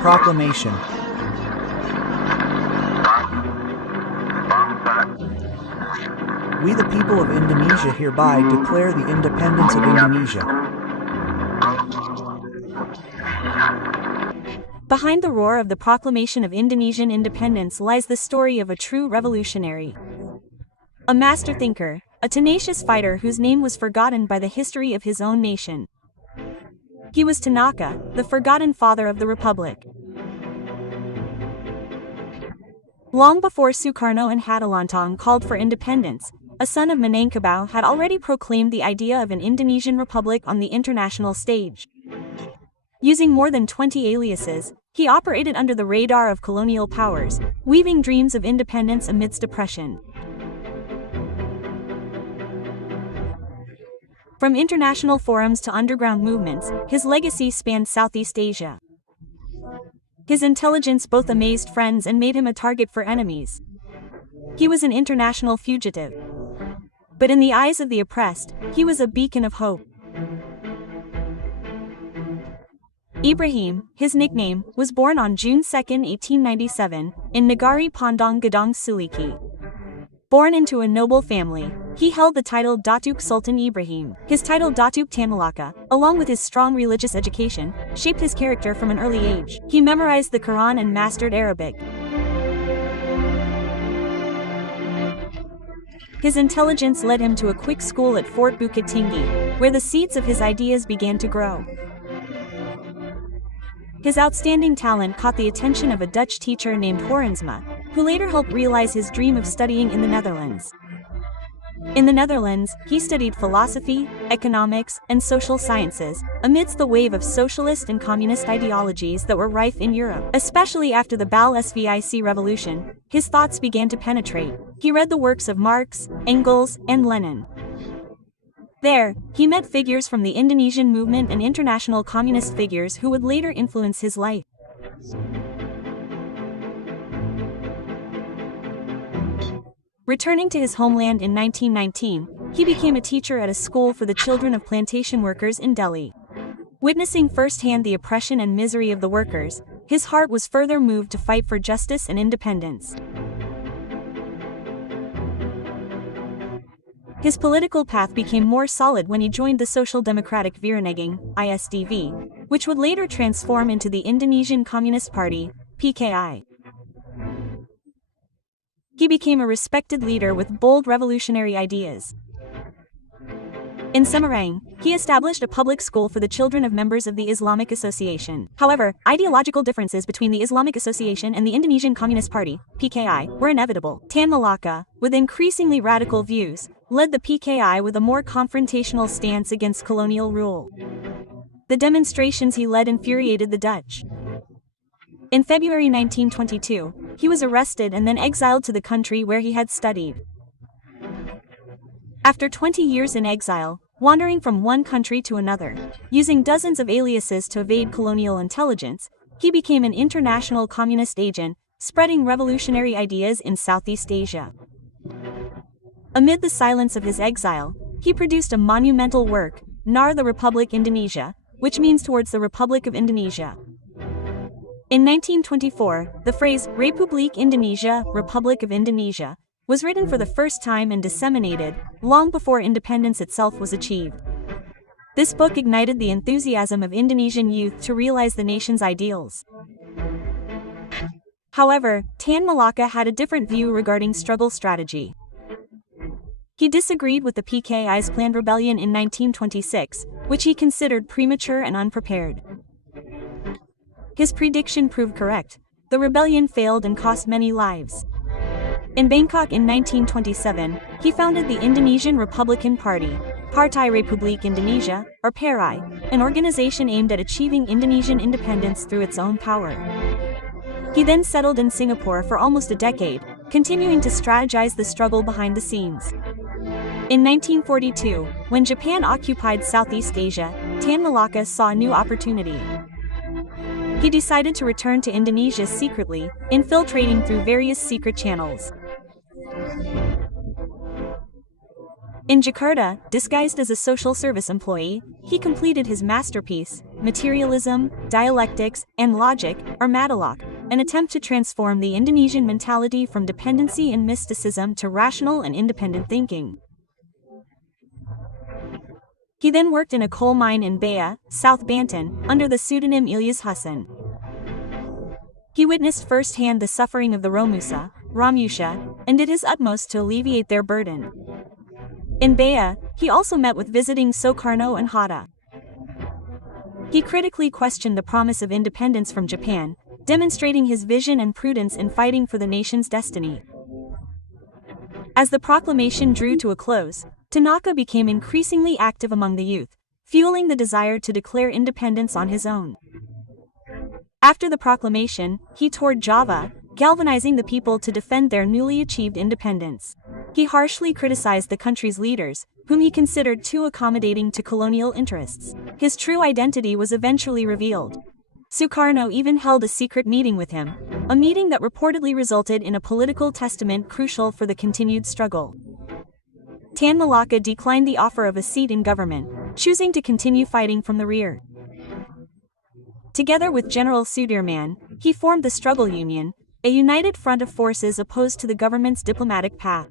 Proclamation. We the people of Indonesia hereby declare the independence of Indonesia. Behind the roar of the proclamation of Indonesian independence lies the story of a true revolutionary. A master thinker, a tenacious fighter whose name was forgotten by the history of his own nation. He was Tanaka, the forgotten father of the Republic. Long before Sukarno and Hadalantong called for independence, a son of Minangkabau had already proclaimed the idea of an Indonesian republic on the international stage. Using more than 20 aliases, he operated under the radar of colonial powers, weaving dreams of independence amidst oppression. From international forums to underground movements, his legacy spanned Southeast Asia. His intelligence both amazed friends and made him a target for enemies. He was an international fugitive. But in the eyes of the oppressed, he was a beacon of hope. Ibrahim, his nickname, was born on June 2, 1897, in Negari Pondong Gedong Suliki. Born into a noble family, he held the title Datuk Sultan Ibrahim. His title Datuk Tan Malaka, along with his strong religious education, shaped his character from an early age. He memorized the Quran and mastered Arabic. His intelligence led him to a quick school at Fort Bukit Tinggi, where the seeds of his ideas began to grow. His outstanding talent caught the attention of a Dutch teacher named Horensma, who later helped realize his dream of studying in the Netherlands. In the Netherlands, he studied philosophy, economics, and social sciences, amidst the wave of socialist and communist ideologies that were rife in Europe. Especially after the Bolshevik Revolution, his thoughts began to penetrate. He read the works of Marx, Engels, and Lenin. There, he met figures from the Indonesian movement and international communist figures who would later influence his life. Returning to his homeland in 1919, he became a teacher at a school for the children of plantation workers in Delhi. Witnessing firsthand the oppression and misery of the workers, his heart was further moved to fight for justice and independence. His political path became more solid when he joined the Social Democratic Vereniging, ISDV, which would later transform into the Indonesian Communist Party, PKI. He became a respected leader with bold revolutionary ideas. In Semarang, he established a public school for the children of members of the Islamic Association. However, ideological differences between the Islamic Association and the Indonesian Communist Party, PKI, were inevitable. Tan Malaka, with increasingly radical views, led the PKI with a more confrontational stance against colonial rule. The demonstrations he led infuriated the Dutch. In February 1922, he was arrested and then exiled to the country where he had studied. After 20 years in exile, wandering from one country to another, using dozens of aliases to evade colonial intelligence, he became an international communist agent, spreading revolutionary ideas in Southeast Asia. Amid the silence of his exile, he produced a monumental work, Naar the Republik Indonesia, which means towards the Republic of Indonesia. In 1924, the phrase Republik Indonesia, Republic of Indonesia, was written for the first time and disseminated, long before independence itself was achieved. This book ignited the enthusiasm of Indonesian youth to realize the nation's ideals. However, Tan Malaka had a different view regarding struggle strategy. He disagreed with the PKI's planned rebellion in 1926, which he considered premature and unprepared. His prediction proved correct. The rebellion failed and cost many lives. In Bangkok in 1927, he founded the Indonesian Republican Party, Partai Republik Indonesia, or PARI, an organization aimed at achieving Indonesian independence through its own power. He then settled in Singapore for almost a decade, continuing to strategize the struggle behind the scenes. In 1942, when Japan occupied Southeast Asia, Tan Malaka saw a new opportunity. He decided to return to Indonesia secretly, infiltrating through various secret channels. In Jakarta, disguised as a social service employee, he completed his masterpiece, materialism, dialectics, and logic, or Madilog, an attempt to transform the Indonesian mentality from dependency and mysticism to rational and independent thinking. He then worked in a coal mine in Bea, South Banten, under the pseudonym Ilyas Hassan. He witnessed firsthand the suffering of the Romusha, and did his utmost to alleviate their burden. In Bea, he also met with visiting Sukarno and Hatta. He critically questioned the promise of independence from Japan, demonstrating his vision and prudence in fighting for the nation's destiny. As the proclamation drew to a close, Tanaka became increasingly active among the youth, fueling the desire to declare independence on his own. After the proclamation, he toured Java, galvanizing the people to defend their newly achieved independence. He harshly criticized the country's leaders, whom he considered too accommodating to colonial interests. His true identity was eventually revealed. Sukarno even held a secret meeting with him, a meeting that reportedly resulted in a political testament crucial for the continued struggle. Tan Malaka declined the offer of a seat in government, choosing to continue fighting from the rear. Together with General Sudirman, he formed the Struggle Union, a united front of forces opposed to the government's diplomatic path.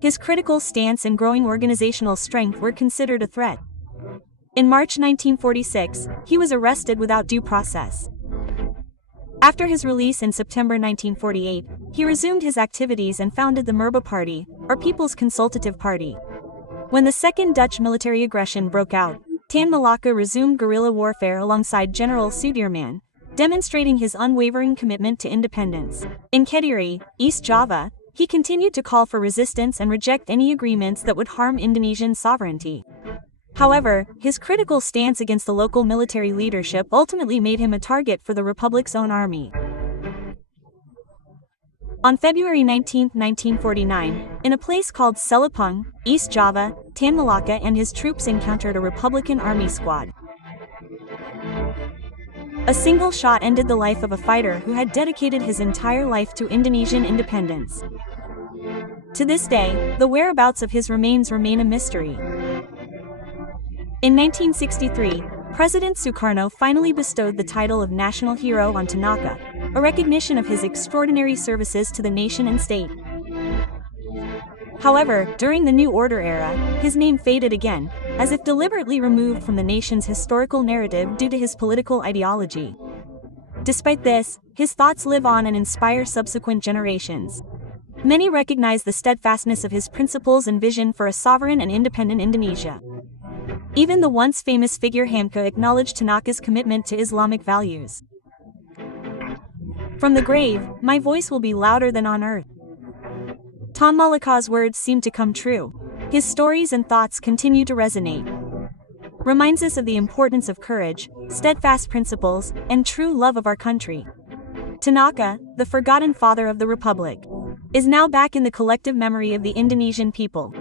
His critical stance and growing organizational strength were considered a threat. In March 1946, he was arrested without due process. After his release in September 1948, he resumed his activities and founded the Merba Party, or People's Consultative Party. When the Second Dutch military aggression broke out, Tan Malaka resumed guerrilla warfare alongside General Sudirman, demonstrating his unwavering commitment to independence. In Kediri, East Java, he continued to call for resistance and reject any agreements that would harm Indonesian sovereignty. However, his critical stance against the local military leadership ultimately made him a target for the Republic's own army. On February 19, 1949, in a place called Selipung, East Java, Tan Malaka and his troops encountered a Republican army squad. A single shot ended the life of a fighter who had dedicated his entire life to Indonesian independence. To this day, the whereabouts of his remains remain a mystery. In 1963, President Sukarno finally bestowed the title of National Hero on Tanaka, a recognition of his extraordinary services to the nation and state. However, during the New Order era, his name faded again, as if deliberately removed from the nation's historical narrative due to his political ideology. Despite this, his thoughts live on and inspire subsequent generations. Many recognize the steadfastness of his principles and vision for a sovereign and independent Indonesia. Even the once famous figure Hamka acknowledged Tanaka's commitment to Islamic values. From the grave, my voice will be louder than on earth. Tan Malaka's words seem to come true. His stories and thoughts continue to resonate. Reminds us of the importance of courage, steadfast principles, and true love of our country. Tanaka, the forgotten father of the Republic, is now back in the collective memory of the Indonesian people.